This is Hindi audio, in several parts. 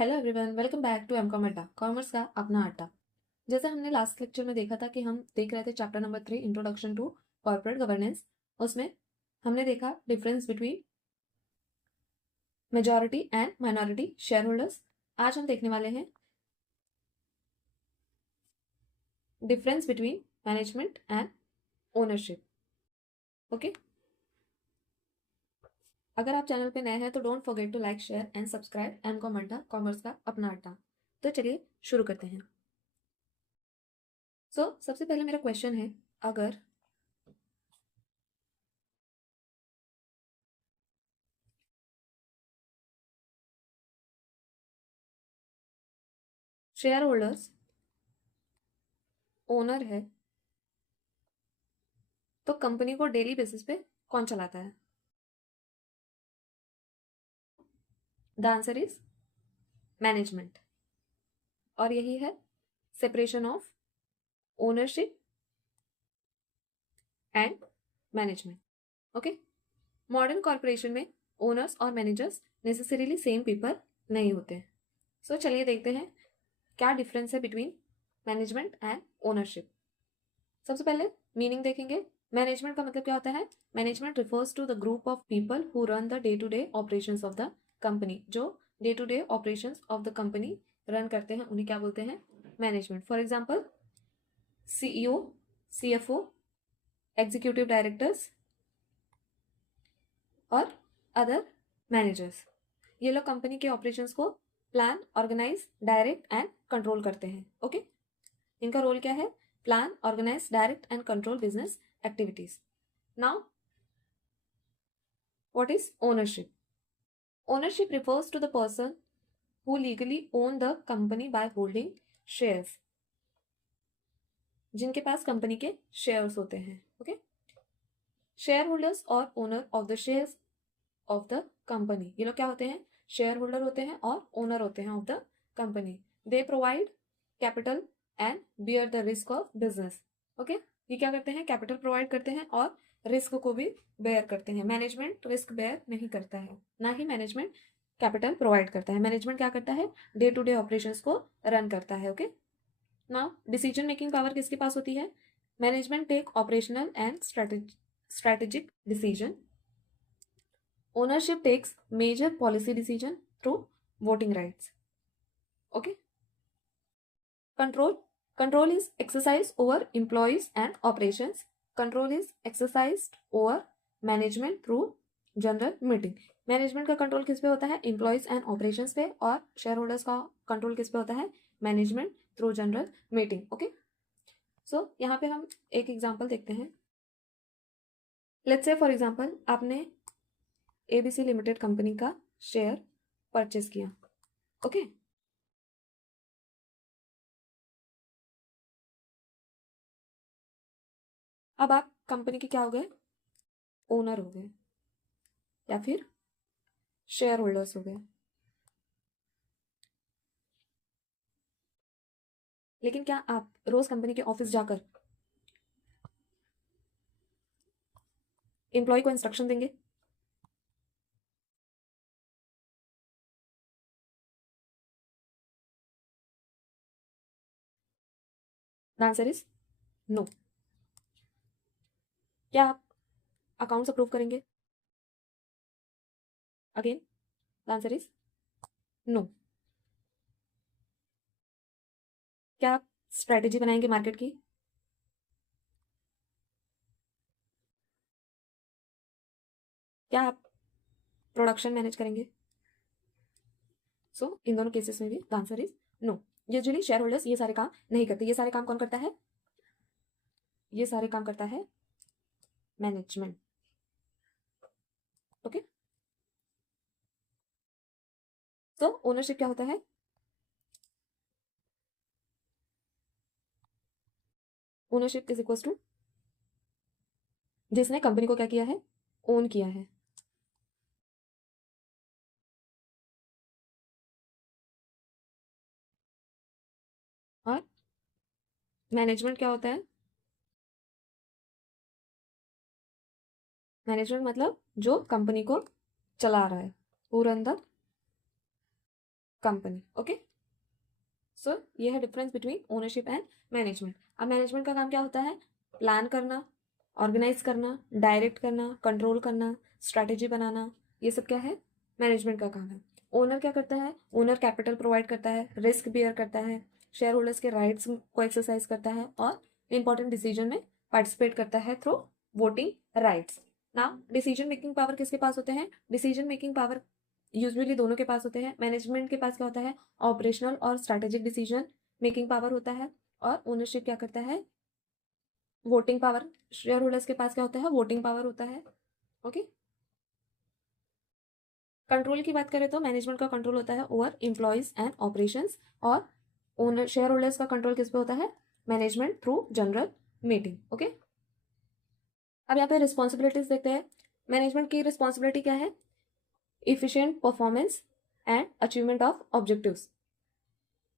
Hello everyone, welcome back to MCom Adda, commerce का अपना अड्डा। जैसे हमने लास्ट लेक्चर में देखा था कि हम देख रहे थे chapter number 3, introduction to corporate governance. उसमें हमने देखा difference between majority and minority share holders. आज हम देखने वाले हैं difference between management and ownership. Okay, अगर आप चैनल पे नए हैं तो don't forget to like, share and subscribe MCom Adda, commerce का अपना अड्डा। तो चलिए शुरू करते हैं। सबसे पहले मेरा क्वेश्चन है, अगर शेयर होल्डर्स ओनर है तो कंपनी को डेली बेसिस पे कौन चलाता है? The answer is management. और यही है separation of ownership and management. Okay, modern corporation में ओनर्स और मैनेजर्स नेसेसरीली सेम पीपल नहीं होते हैं। चलिए देखते हैं क्या डिफरेंस है बिटवीन मैनेजमेंट एंड ओनरशिप। सबसे पहले मीनिंग देखेंगे। मैनेजमेंट का मतलब क्या होता है? Management refers to the group of people who run the day to day operations of the company. जो day to day operations of the company run करते हैं उन्हें क्या बोलते हैं? Management. For example CEO, CFO, executive directors और अदर मैनेजर्स। ये लोग कंपनी के ऑपरेशंस को plan, organise, direct and control करते हैं। ओके, इनका रोल क्या है? Plan, organise, direct and control business activities. Now what is ownership? Ownership refers to the person who legally own the company by holding shares, जिनके पास कंपनी के शेयर्स होते हैं। ओके, शेयर होल्डर्स और owner of the shares of the company, ये लोग क्या होते हैं? शेयर होल्डर होते हैं और ओनर होते हैं of the company. They provide capital and bear the risk of business. Okay, ये क्या करते हैं? कैपिटल प्रोवाइड करते हैं और रिस्क को भी बेयर करते हैं। मैनेजमेंट रिस्क बेयर नहीं करता है, ना ही मैनेजमेंट कैपिटल प्रोवाइड करता है। मैनेजमेंट क्या करता है? डे टू डे ऑपरेशंस को रन करता है। Okay, now decision making power किसके पास होती है? Management take operational and strategic decision. Ownership takes major policy decision through voting rights. Okay. Control is exercised over employees and operations. Control is exercised over management through general meeting. Management का कंट्रोल किस पे होता है? एम्प्लॉयज एंड ऑपरेशंस पे। और शेयर होल्डर्स का कंट्रोल किस पे होता है? Management through general meeting. Okay, यहाँ पे हम एक एग्जांपल देखते हैं। लेट्स से फॉर एग्जांपल आपने एबीसी लिमिटेड कंपनी का शेयर परचेस किया। ओके, अब आप कंपनी के क्या हो गए? ओनर हो गए या फिर शेयर होल्डर्स हो गए। लेकिन क्या आप रोज कंपनी के ऑफिस जाकर एम्प्लॉय को इंस्ट्रक्शन देंगे? The answer is no. क्या आप अकाउंट्स अप्रूव करेंगे? Again the answer is no. क्या आप स्ट्रेटेजी बनाएंगे मार्केट की? क्या आप प्रोडक्शन मैनेज करेंगे? इन दोनों केसेस में भी the answer is no. Usually share holders ये सारे काम नहीं करते। ये सारे काम कौन करता है? ये सारे काम करता है मैनेजमेंट। ओके, ओनरशिप क्या होता है? ओनरशिप इज इक्वल टू जिसने कंपनी को क्या किया है? ओन किया है। और मैनेजमेंट क्या होता है? मैनेजमेंट मतलब जो कंपनी को चला रहा है, who run the company. Okay, so ये है difference between ownership and management. अब मैनेजमेंट का काम क्या होता है? प्लान करना, ऑर्गेनाइज करना, डायरेक्ट करना, कंट्रोल करना, स्ट्रैटेजी बनाना, ये सब क्या है? मैनेजमेंट का काम है। ओनर क्या करता है? ओनर कैपिटल प्रोवाइड करता है, रिस्क बियर करता है, शेयर होल्डर्स के राइट्स को एक्सरसाइज करता है और इंपॉर्टेंट डिसीजन में पार्टिसिपेट करता है through voting rights. Now decision making power किसके पास होते हैं? डिसीजन मेकिंग पावर यूजुअली दोनों के पास होते हैं। मैनेजमेंट के पास क्या होता है? ऑपरेशनल और स्ट्रैटेजिक डिसीजन मेकिंग पावर होता है। और ओनरशिप क्या करता है? Voting power. शेयर होल्डर्स के पास क्या होता है? वोटिंग पावर होता है। ओके, कंट्रोल की बात करें तो मैनेजमेंट का कंट्रोल होता है ओवर एम्प्लॉयज एंड ऑपरेशंस, और ओनर शेयर होल्डर्स का कंट्रोल किस पे होता है? Management through general meeting. Okay, अब यहाँ पे रिस्पॉन्सिबिलिटीज देखते हैं। मैनेजमेंट की रिस्पॉन्सिबिलिटी क्या है? efficient performance and achievement of objectives.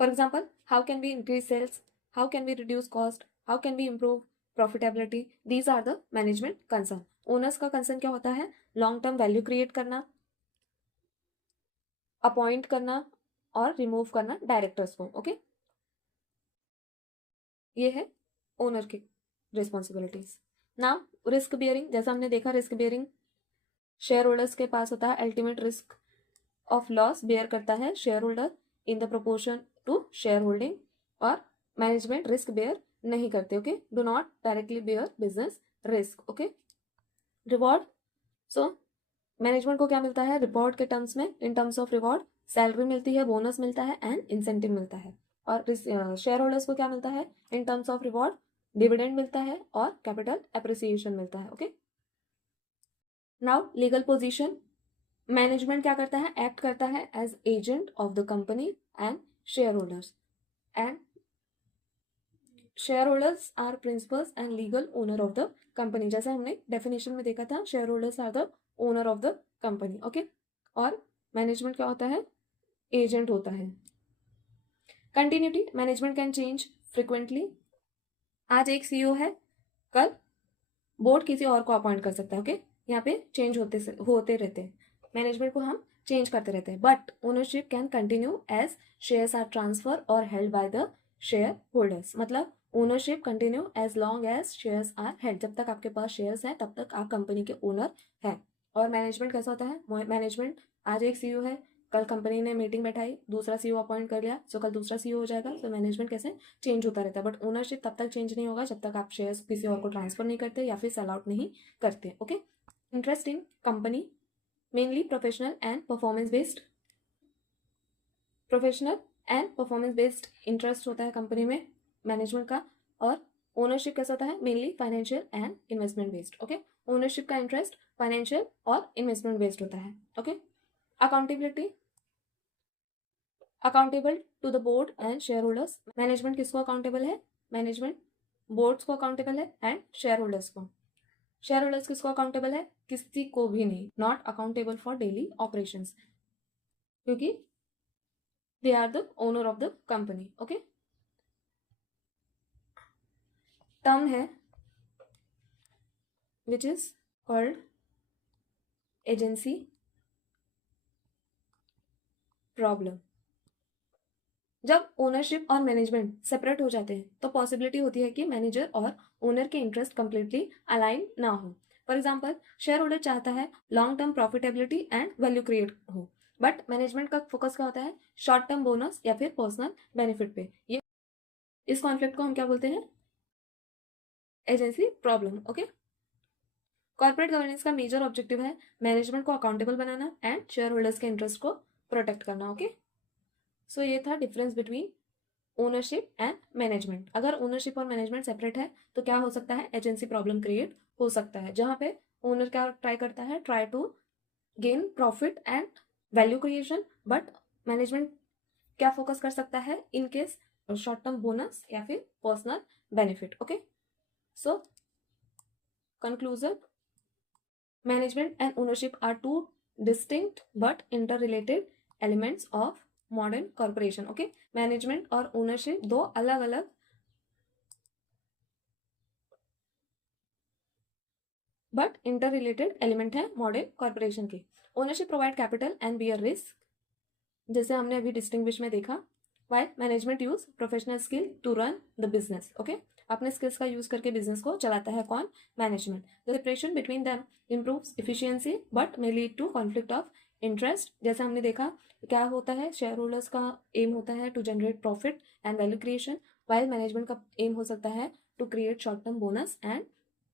For example, how can we increase sales? How can we reduce cost? How can we improve profitability? These are the management concern. Owners का concern क्या होता है? Long term value create करना, अपॉइंट करना और रिमूव करना डायरेक्टर्स को। ओके, ये है ओनर की रिस्पॉन्सिबिलिटीज। नाउ रिस्क बियरिंग, जैसा हमने देखा रिस्क बियरिंग शेयर होल्डर्स के पास होता है। Ultimate risk of loss bear करता है share holder in the proportion to share holding, और मैनेजमेंट रिस्क बेयर नहीं करते। Okay, do not directly bear business risk. Okay, reward, so management को क्या मिलता है रिवॉर्ड के टर्म्स में? In terms of reward salary मिलती है, बोनस मिलता है एंड इंसेंटिव मिलता है। और शेयर होल्डर्स को क्या मिलता है in terms of reward? Dividend मिलता है और कैपिटल एप्रिसिएशन मिलता है। Okay, now legal position. Management क्या करता है? एक्ट करता है as agent of the company and share holders, and share holders are principals and legal owner of the company. जैसे हमने डेफिनेशन में देखा था, share holders are the owner of the company. Okay, और मैनेजमेंट क्या होता है? एजेंट होता है। Continuity, management can change frequently. आज एक सीईओ है, कल बोर्ड किसी और को अपॉइंट कर सकता है। ओके, यहाँ पे चेंज होते रहते हैं। मैनेजमेंट को हम चेंज करते रहते हैं, but ownership can continue as shares are transfer और held by the shareholders. मतलब ownership continue as long as shares are held. जब तक आपके पास शेयर्स हैं तब तक आप कंपनी के ओनर हैं। और मैनेजमेंट कैसा होता है? मैनेजमेंट आज एक सीईओ है, कल कंपनी ने मीटिंग बैठाई, दूसरा सीईओ अपॉइंट कर लिया, तो कल दूसरा सीईओ हो जाएगा। तो मैनेजमेंट कैसे चेंज होता रहता है, बट ओनरशिप तब तक चेंज नहीं होगा जब तक आप शेयर्स किसी और को ट्रांसफर नहीं करते या फिर सेल आउट नहीं करते। Okay, interest in company mainly professional and performance based. Professional and performance based interest होता है कंपनी में मैनेजमेंट का। और ओनरशिप कैसा होता है? Mainly financial and investment based. Okay, ownership का इंटरेस्ट फाइनेंशियल और इन्वेस्टमेंट बेस्ड होता है। Okay, accountability, accountable to the board and share holders. Management किसको अकाउंटेबल है? मैनेजमेंट बोर्ड्स को अकाउंटेबल है एंड शेयर होल्डर्स को। शेयर होल्डर्स किसको अकाउंटेबल है? किसी को भी नहीं, not accountable for daily operations, क्योंकि they are the owner of the company. Okay, term है which is called agency problem. जब ओनरशिप और मैनेजमेंट सेपरेट हो जाते हैं तो पॉसिबिलिटी होती है कि मैनेजर और ओनर के इंटरेस्ट कंप्लीटली अलाइन ना हो। फॉर एग्जाम्पल, शेयर होल्डर चाहता है long term profitability and value create हो, बट मैनेजमेंट का फोकस क्या होता है? शॉर्ट टर्म बोनस या फिर पर्सनल बेनिफिट पे। ये इस कॉन्फ्लिक्ट को हम क्या बोलते हैं? Agency problem. Okay, corporate governance का मेजर ऑब्जेक्टिव है मैनेजमेंट को accountable banana and share holders के इंटरेस्ट को प्रोटेक्ट करना। ओके, सो ये था difference between ownership and management. अगर ओनरशिप और मैनेजमेंट सेपरेट है तो क्या हो सकता है? एजेंसी प्रॉब्लम क्रिएट हो सकता है, जहां पे ओनर क्या ट्राई करता है? Try to gain profit and value creation, but management क्या फोकस कर सकता है? In case short term bonus या फिर personal benefit. Okay, so conclusion, management and ownership are two distinct but interrelated elements of modern corporation. Okay, management और ओनरशिप दो अलग अलग बट इंटररिलेटेड एलिमेंट है मॉडर्न कॉर्पोरेशन के। Ownership provide capital and bear risk, जैसे हमने अभी डिस्टिंग्विश में देखा, why management use professional skill to run the business. Okay, अपने स्किल्स का यूज करके बिजनेस को चलाता है कौन? Management. The separation between them improves efficiency but may lead to conflict of interest. जैसे हमने देखा, क्या होता है, शेयर होल्डर्स का एम होता है to generate profit and value creation, while management का एम हो सकता है to create short term bonus and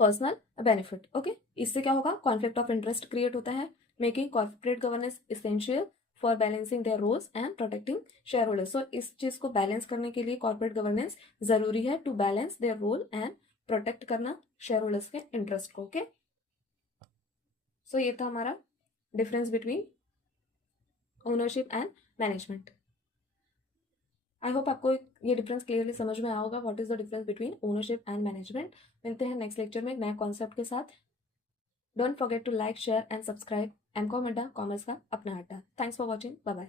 personal benefit. Okay, इससे क्या होगा? कॉन्फ्लिक्ट ऑफ इंटरेस्ट क्रिएट होता है, making corporate governance essential for balancing their roles and protecting shareholders. So इस चीज को बैलेंस करने के लिए कॉर्पोरेट गवर्नेंस जरूरी है, to balance their role and protect करना शेयर होल्डर्स के इंटरेस्ट को। ओके, सो ये था हमारा difference between ownership and management. I hope आपको ये डिफरेंस क्लियरली समझ में आया होगा, what is the difference between ownership and management. मिलते हैं नेक्स्ट लेक्चर में एक नए कॉन्सेप्ट के साथ। Don't forget to like, share and subscribe MCom Adda, commerce का अपना अड्डा। Thanks for watching, bye bye.